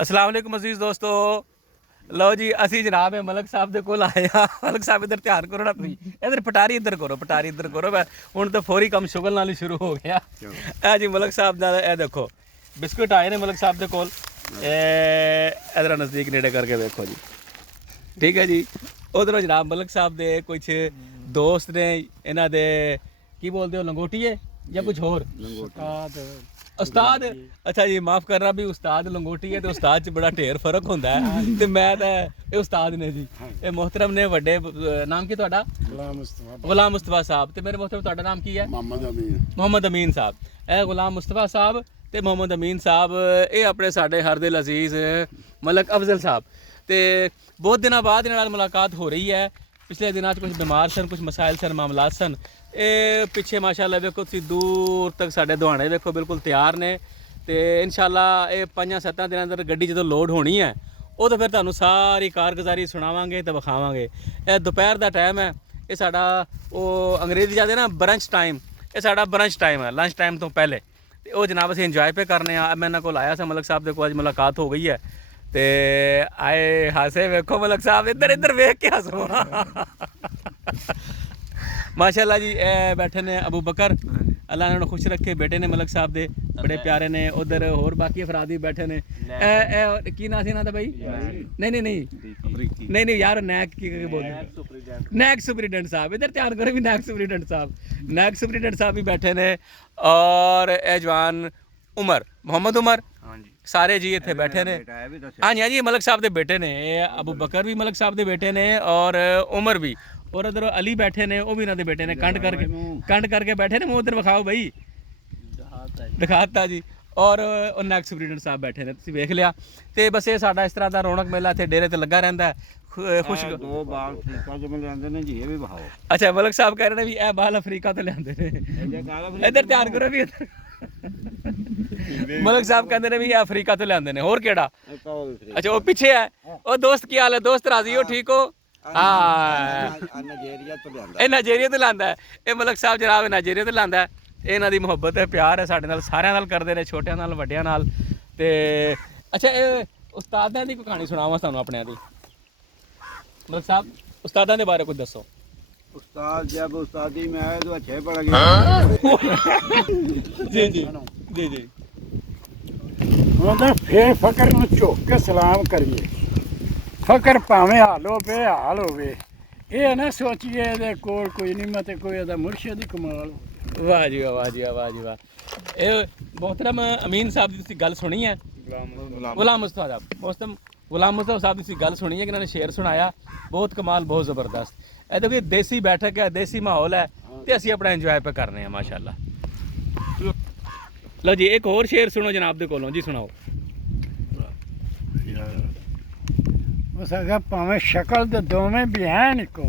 अस्सलाम वालेकुम अजीज़ दोस्तों। लो जी असी जनाब है मलक साहब के कोल आए हाँ। मलक साहब इधर ध्यान करो ना, तुम इधर पटारी इधर करो, पटारी इधर करो। हूँ तो फौरी कम शुगल नाल ही शुरू हो गया। ए जी मलक साहब का ए देखो बिस्कुट आए ने मलक साहब के कोल, इधर नज़दीक नेड़े करके देखो जी, ठीक है जी। उधरों जनाब मलक साहब के कुछ दोस्त ने, इन्हों दे की बोलते हो लंगोटी है या कुछ होर उस्ताद। अच्छा जी माफ़ करना भी उस्ताद लंगोटी है तो उस्ताद च बड़ा ढेर फर्क होंदा है ते मैं ते उस्ताद ने जी। ये मोहतरम ने वड्डे नाम की तुहाडा? गुलाम मुस्तफा साहब। ते मेरे मोहतरम तुहाडा नाम की है? मोहम्मद अमीन साहब। ए गुलाम मुस्तफा साहब ते मोहम्मद अमीन साहब ये अपने साडे हर दिल अजीज़ मलक अफजल साहब। ते बहुत दिनों बाद इन्हां नाल मुलाकात हो रही है। पिछले दिनों कुछ बीमार सन, कुछ मसाइल सन, मामलात सन। ये पिछे माशाअल्लाह वेखो तुसीं दूर तक साडे दुहाने वेखो बिल्कुल तैयार ने। ते इंशाअल्लाह ये 5-7 दिनों अंदर गड्डी जो लोड होनी है वो तो फिर तुहानूं सारी कारगुजारी सुणावांगे ते विखावांगे। ये दोपहर का टाइम है, ये साडा वो अंग्रेजी जाते ना ब्रंच टाइम, ये साडा ब्रंच टाइम है, लंच टाइम तो पहले। ते वो जनाब असीं इंजॉय पे करने मैं इन्हां कोल आया सा मलक साहब दे कोल, अज मुलाकात हो गई है। ते आए हासे वेखो मलक साहब इधर इधर वेख के हसो माशाअल्लाह जी। बैठे ने अबू बकर, अल्लाह ने खुश रखे, बेटे ने मलक साहब दे बड़े प्यारे ने। उधर होर बाकी अफराद भी बैठे ने। की नाम से ना था भाई? नहीं नहीं नहीं नहीं नहीं यार, नैक की बोल, नैक सुपरिटेंडेंट साहब। इधर तैयार करो भी, नैक सुपरिटेंडेंट साहब, नैक सुपरिटेंडेंट साहब भी बैठे ने। और ए जवान उमर, मोहम्मद उमर सारे जी इतने बैठे ने। हाँ जी हाँ जी, मलक साहब के बेटे ने। अबू बकर भी मलक साहब के बेटे ने और उमर भी। और उधर अली बैठे ने, वो भी इन्होंने बेटे ने। कंड करके बैठे ने। मुँह उधर विखाओ भाई, दिखाता जी। और नैक सुपरिटेंडेंट साहब बैठे ने, तुसीं वेख लिया। तो बस ये साडा इस तरह का रौनक मेला इत्थे डेरे ते लगा रहिंदा है। खुश दो बाल अफ्रीका जो में लेंदे ने जी, ये भी बहाओ। अच्छा मलक साहब कह रहे ने भी ए बाल अफ्रीका तो लेंदे ने। इधर ध्यान करो भी मलक साहब कहते ने भी ये अफ्रीका तो लेंदे ने। होर केड़ा? अच्छा वो पीछे है। ओ दोस्त की हाल है? दोस्त राजी हो? ठीक हो? नाइजीरिया तो लांदा है ये मलक साहब जनाब, नाइजीरिया तो लांदा है। इन्हां दी मुहब्बत है, प्यार है साडे नाल, सारियां नाल करदे ने, छोटियां नाल वड्डियां नाल। ते अच्छा ये उस्तादां दी कोई कहानी सुणावां तुहानूं अपने दी मलक साहब? उस्तादां दे बारे कुछ दसो। उस्ताद जब उस्तादी में आए तो अच्छे पड़ गए। जी जी जी जी। मतलब फिर फकर में झुक के सलाम करिए। फकर भावें हालो बेहाल होवे, ये ना सोचिए ये कोल कोई नहीं, मत कोई एदा मुर्शिद ही कमाल। वाह जी वाह, वाह जी वाह, वाह जी वाह। ये मोहतरम अमीन साहब की गल सुनी है? गुलाम मुस्तफा साहब, मोहतरम गुलाम मुस्तफा साहब की गल सुनी है कि इन्होंने शेर सुनाया, बहुत कमाल, बहुत ज़बरदस्त। ये देखो देसी बैठक है, देसी माहौल है, तो असी अपना इंजॉय पे करने हैं माशाल्लाह। लो जी एक और शेर सुनो जनाब दे कोलों जी, सुनाओ। उस अगर भावें शक्ल तो दोवें भी हैं निको,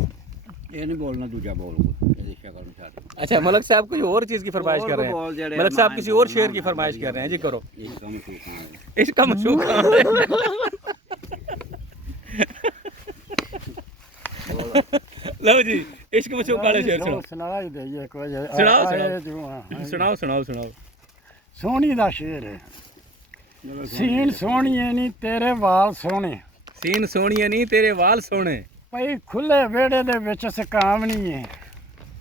ये नहीं बोलना, दूजा बोल शक्ल में छाड़। अच्छा मलक साहब कोई और चीज़ की फरमाइश कर रहे हैं? मलक साहब किसी और शेर की फरमाइश कर रहे हैं जी, करो। इसका मशहूर लो जी इश्क मशहूर वाले शेर सुनाओ। सुना ही दे एक वजह। सुनाओ सुनाओ सुनाओ। सोहनी दा शेर है। सीन सोहनी है नी तेरे वाल सोहने, सीन सोहनी नहीं तेरे वाल सोहने, पई खुले वेड़े दे विच सकावनी है,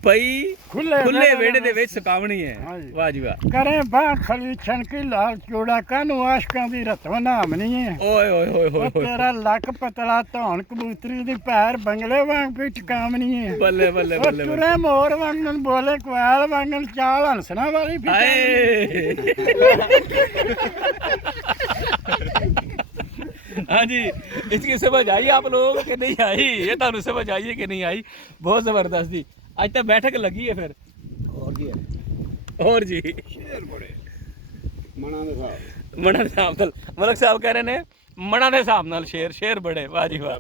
पई खुले वेड़े दे विच सकावनी है। वाह जी वाह। करे बाह खली छनकी लाल चूड़ा, कानू आशकां दी रतों नामनी है। ओए ओए ओए ओए तेरा लक पतला धौन कबूतरी दी पैर बंगले वांग पिच कामनी है। बल्ले बल्ले बल्ले तुरे मोर वांगन बोले कोयल वांगन चाल हंसना वाली हाँ जी, इसकी समझ आई आप लोग कि नहीं आई? ये तुहानू समझ आई है कि नहीं आई? बहुत ज़बरदस्त जी। आज तक बैठक लगी है फिर और जी मना दे साहब नाल मलक साहब कह रहे ने मना दे साहब नाल शेर, शेर बड़े। वाह जी वाह।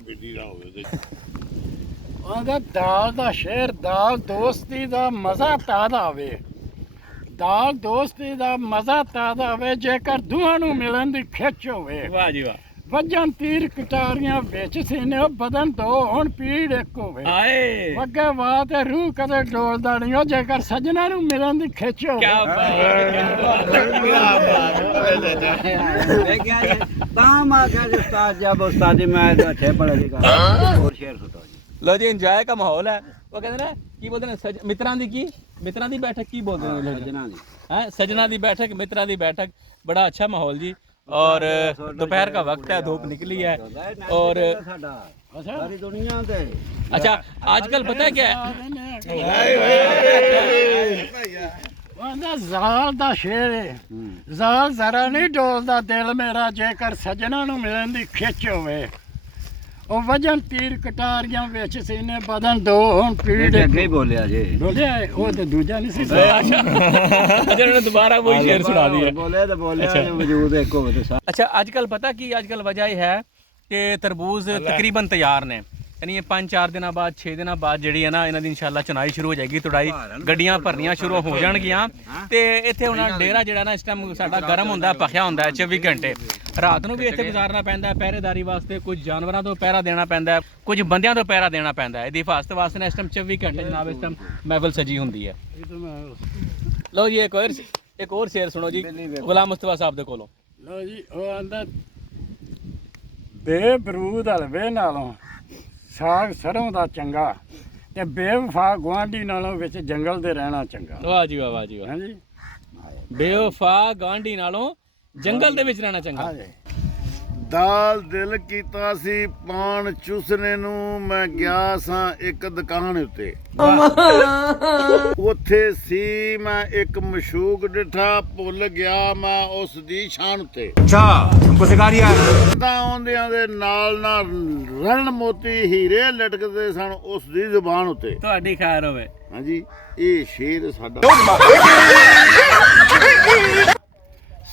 आंदा दाल दा शेर, दाल दोस्ती दा मज़ा तादा आवे, दाल दोस्ती दा मज़ा तादा आवे जेकर दूहां नूं मिलन दी खिच होवे। वाह जी वाह। वजन तीर कटारियां विच सीने, बदन दो हुण पीड़ एक होवे। आए वगे वाह ते रूह कदे डोलदा नहीं हो जेकर सजना नूं मिलन दी खिच होवे। क्या बात है, क्या बात है, क्या बात है। ਤਾਂ ਮੈਂ ਕਿਹਾ ਜੀ ਉਸਤਾਦ ਜਬ ਉਸਤਾਦੀ मैं तो अच्छे पढ़ेगा और शेर सुनाओ जी। ਲਓ ਜੀ ਇੰਜੋਏ ਦਾ ਮਾਹੌਲ ਹੈ ਉਹ ਕਹਿੰਦੇ ਨੇ ਕੀ ਬੋਲਦੇ ਨੇ ਮਿੱਤਰਾਂ ਦੀ ਬੈਠਕ ਕੀ ਬੋਲਦੇ ਨੇ सजना जी है सजना दी बैठक मित्रा दी बैठक बड़ा अच्छा माहौल जी और दोपहर का वक्त है धूप निकली है और साडा सारी दुनिया ते अच्छा आजकल पता है क्या है ਉਹਦਾ ਜ਼ਾਲ ਦਾ ਸ਼ੇਰ ਹੈ ਜ਼ਾਲ ਜ਼ਰਾ ਨਹੀਂ ਡੋਲਦਾ ਦਿਲ ਮੇਰਾ ਜੇਕਰ ਸਜਣਾ ਨੂੰ ਮਿਲਣ ਦੀ ਖਿੱਚ ਹੋਵੇ ਉਹ ਵਜਨ ਤੀਰ ਕਟਾਰੀਆਂ ਵਿੱਚ ਸੀਨੇ ਬਦਨ ਦੋ ਹੁਣ ਪੀੜ ਅੱਗੇ ਹੀ ਬੋਲਿਆ ਜੀ ਬੋਲਿਆ ਉਹ ਤੇ ਦੂਜਾ ਨਹੀਂ ਸੀ अच्छा उन्होंने दोबारा वही शेर सुना दिया ਬੋਲਿਆ ਤਾਂ ਬੋਲਿਆ ਵਜੂਦ ਇੱਕ ਹੋਵੇ ਤੇ अच्छा आजकल पता की आजकल वजह यह है कि तरबूज तकरीबन तैयार ने यानी ये 5-4 ਦਿਨਾਂ ਬਾਅਦ 6 ਦਿਨਾਂ ਬਾਅਦ ਜਿਹੜੀ ਹੈ ਨਾ ਇਹਨਾਂ ਦੀ ਇਨਸ਼ਾਅੱਲਾ ਚੁਨਾਈ ਸ਼ੁਰੂ ਹੋ ਜਾਏਗੀ ਤੁੜਾਈ ਗੱਡੀਆਂ ਭਰਨੀਆਂ ਸ਼ੁਰੂ ਹੋ ਜਾਣਗੀਆਂ ਤੇ ਇੱਥੇ ਹੁਣ ਡੇਰਾ ਜਿਹੜਾ ਨਾ ਇਸ ਟਾਈਮ ਸਾਡਾ ਗਰਮ ਹੁੰਦਾ ਭਖਿਆ ਹੁੰਦਾ 24 ਘੰਟੇ ਰਾਤ ਨੂੰ ਵੀ ਇੱਥੇ ਗੁਜ਼ਾਰਨਾ ਪੈਂਦਾ ਹੈ ਪਹਿਰੇਦਾਰੀ ਵਾਸਤੇ ਕੁਝ ਜਾਨਵਰਾਂ ਤੋਂ ਪਹਿਰਾ ਦੇਣਾ ਪੈਂਦਾ ਹੈ ਕੁਝ ਬੰਦਿਆਂ ਤੋਂ ਪਹਿਰਾ ਦੇਣਾ ਪੈਂਦਾ ਹੈ ਇਹਦੀ ਹਿਫਾਜ਼ਤ ਵਾਸਤੇ ਨਾ ਇਸ ਟਾਈਮ 24 ਘੰਟੇ ਜਨਾਬ ਇਸ ਟਾਈਮ ਮਹਿਫਲ ਸਜੀ ਹੁੰਦੀ ਹੈ ਲਓ ਜੀ ਇੱਕ ਹੋਰ ਸ਼ੇਰ ਸੁਣੋ ਜੀ ਗੁਲਾਮ ਮੁਸਤਫਾ ਸਾਹਿਬ ਦੇ ਕੋਲੋਂ ਲੋ ਜੀ ਉਹ ਆਂਦਾ ਬੇਬਰੂਦ ਹਲਵੇ ਨਾਲੋਂ ਸਾਗ ਸਰੋਂ ਦਾ ਚੰਗਾ ਤੇ ਬੇਵਫਾ ਗੁਆਂਢੀ ਨਾਲੋਂ ਵਿੱਚ ਜੰਗਲ ਦੇ ਰਹਿਣਾ ਚੰਗਾ ਵਾਹ ਜੀ ਵਾਹ ਜੀ ਵਾਹ ਹਾਂਜੀ ਬੇਵਫਾ ਗਾਂਢੀ ਨਾਲੋਂ ਜੰਗਲ ਦੇ ਵਿੱਚ ਰਹਿਣਾ ਚੰਗਾ ਹਾਂਜੀ ਦਾਲ ਦਿਲ ਕੀਤਾ ਸੀ ਪਾਣ ਚੂਸਨੇ ਨੂੰ ਮੈਂ ਗਿਆ ਸਾਂ ਇੱਕ ਦੁਕਾਨ ਉੱਤੇ ਉੱਥੇ ਸੀ ਮੈਂ ਇੱਕ ਮਸ਼ੂਕ ਡਿਠਾ ਭੁੱਲ ਗਿਆ ਮੈਂ ਉਸ ਦੀ ਸ਼ਾਨ ਉੱਤੇ अच्छा हमको सिखा दिया ਤਾਂ ਆਉਂਦਿਆਂ ਦੇ ਨਾਲ ਰਣ ਮੋਤੀ ਹੀਰੇ ਲਟਕਦੇ ਸਨ ਉਸ ਦੀ ਜ਼ੁਬਾਨ ਉੱਤੇ ਤੁਹਾਡੀ ਖੈਰ ਹੋਵੇ ਹਾਂਜੀ ਇਹ ਸ਼ੇਰ ਸਾਡਾ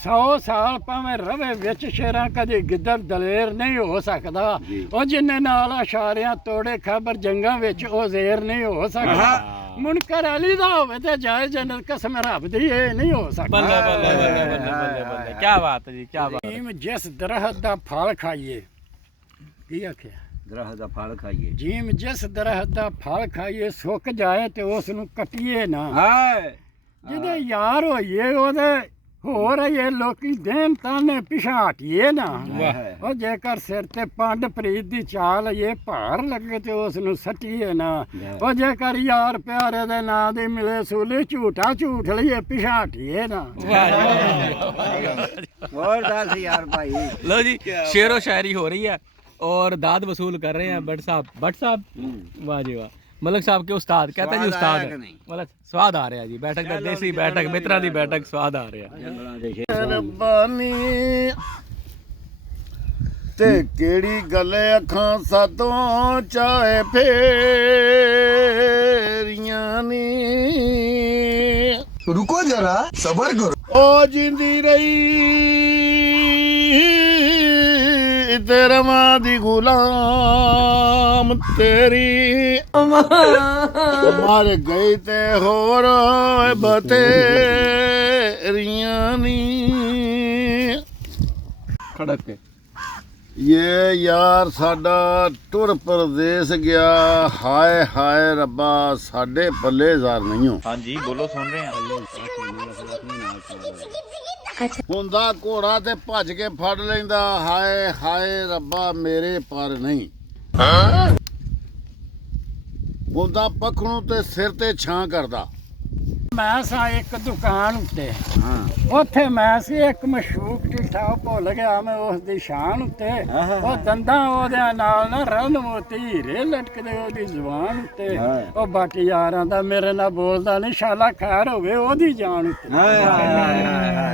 100 ਸਾਲ ਭਾਵੇਂ ਰਵੇ ਵਿੱਚ ਸ਼ੇਰਾਂ ਕਦੇ ਗਿੱਦੜ ਦਲੇਰ ਨਹੀਂ ਹੋ ਸਕਦਾ ਉਹ ਜਿੰਨੇ ਨਾਲ ਇਸ਼ਾਰਿਆਂ ਤੋੜੇ ਖਬਰ ਜੰਗਾਂ ਵਿੱਚ ਉਹ ਜ਼ੇਰ ਨਹੀਂ ਹੋ ਸਕਦਾ ਮੁਨਕਰ ਅਲੀ ਦਾ ਹੋਵੇ ਤੇ ਜਾਏ ਜੰਨਤ ਕਸਮ ਰੱਬ ਦੀ ਇਹ ਨਹੀਂ ਹੋ ਸਕਦਾ ਬੱਲੇ ਬੱਲੇ ਬੱਲੇ ਬੱਲੇ ਬੱਲੇ ਬੱਲੇ ਕੀ ਬਾਤ ਹੈ ਜੀ ਕੀ ਬਾਤ ਹੈ ਜੀਮ ਜਿਸ ਦਰਖਤ ਦਾ ਫਲ ਖਾਈਏ ਕੀ ਆਖਿਆ ਦਰਖਤ ਦਾ ਫਲ ਖਾਈਏ ਜੀਮ ਜਿਸ ਦਰਖਤ ਦਾ ਫਲ ਖਾਈਏ ਸੁੱਕ ਜਾਏ ਤੇ ਉਸ ਨੂੰ ਕੱਟੀਏ ਨਾ ਹਾਏ ਜਿਹਦੇ ਯਾਰ ਹੋਈਏ ਉਹਦੇ ਹੋਰ ਇਹ ਲੋਕੀ ਦੇਣ ਤਾਨੇ ਪਿਛਾ ਹਟੀਏ ਨਾ ਉਹ ਜੇਕਰ ਸਿਰ ਤੇ ਪੰਡ ਪ੍ਰੀਤ ਦੀ ਚਾਲ ਇਹ ਭਾਰ ਲੱਗੇ ਤੇ ਉਸ ਨੂੰ ਸੱਟੀਏ ਨਾ ਉਹ ਜੇਕਰ ਯਾਰ ਪਿਆਰੇ ਦੇ ਨਾਂ ਦੀ ਮਿਲੇ ਸੂਲੀ ਝੂਠਾ ਝੂਠ ਲਈਏ ਪਿਛਾ ਹਟੀਏ ਨਾ ਹੋਰ ਦੱਸ ਯਾਰ ਭਾਈ लो जी शेरो शायरी हो रही है और दाद वसूल कर रहे हैं भट्ट साहब वाह जी वाह मलक साहब के उस्ताद कहते हैं जी स्वाद आया उस्ताद कि नहीं? मतलब स्वाद आ रहा है जी बैठक दा देसी बैठक मित्रा दी बैठक स्वाद आ रहा है ਜੰਗਲਾਂ ਦੇ ਸ਼ੇਰ ਰੱਬਾਨੀ ਤੇ ਕਿਹੜੀ ਗੱਲ ਅੱਖਾਂ ਸਾਤੋਂ ਚਾਹੇ ਫੇਰੀਆਂ ਨੀ रुको जरा सबर करो ਉਹ ਜਿੰਦੀ ਰਹੀ ਤੇਰੇ ਮਾਂ ਦੀ ਗੁਲਾਮ ਤੇਰੀ ਮਰ ਗਈ ਤੇ ਹੋਰ ਬਤੇਰੀਆਂ ਨੀ खड़क के ਇਹ ਯਾਰ ਸਾਡਾ ਟੁਰ ਪਰਦੇਸ ਗਿਆ ਹਾਏ ਹਾਏ ਰੱਬਾ ਸਾਡੇ ਪੱਲੇ ਜ਼ਰ ਨਹੀਂ ਹੋ ਹਾਂਜੀ ਬੋਲੋ ਸੁਣ ਰਹੇ ਹਾਂ ਹੁੰਦਾ ਘੋੜਾ ਤੇ ਭੱਜ ਕੇ ਫੜ ਲੈਂਦਾ ਹਾਏ ਹਾਏ ਰੱਬਾ ਮੇਰੇ ਪਰ ਨਹੀਂ ਹੁੰਦਾ ਪਖਣੂ ਤੇ ਸਿਰ ਤੇ ਛਾਂ ਕਰਦਾ ਮੈਂ ਸਾਂ ਇੱਕ ਦੁਕਾਨ ਉੱਤੇ ਹਾਂ ਉੱਥੇ ਮੈਂ ਸੀ ਇੱਕ ਮਸ਼ੂਕ ਢਿੱਠਾ ਉਹ ਭੁੱਲ ਗਿਆ ਮੈਂ ਉਸ ਦੀ ਸ਼ਾਨ ਉੱਤੇ ਉਹ ਦੰਦਾਂ ਉਹਦੇ ਨਾਲ ਨਾ ਰੰਨ ਮੋਤੀ ਹੀਰੇ ਲਟਕਦੇ ਉਹਦੀ ਜ਼ੁਬਾਨ ਉੱਤੇ ਉਹ ਬਾਕੀ ਯਾਰਾਂ ਦਾ ਮੇਰੇ ਨਾਲ ਬੋਲਦਾ ਨਹੀਂ ਸ਼ਾਲਾ ਖੈਰ ਹੋਵੇ ਉਹਦੀ ਜਾਨ ਉੱਤੇ ਹਾਏ ਹਾਏ ਹਾਏ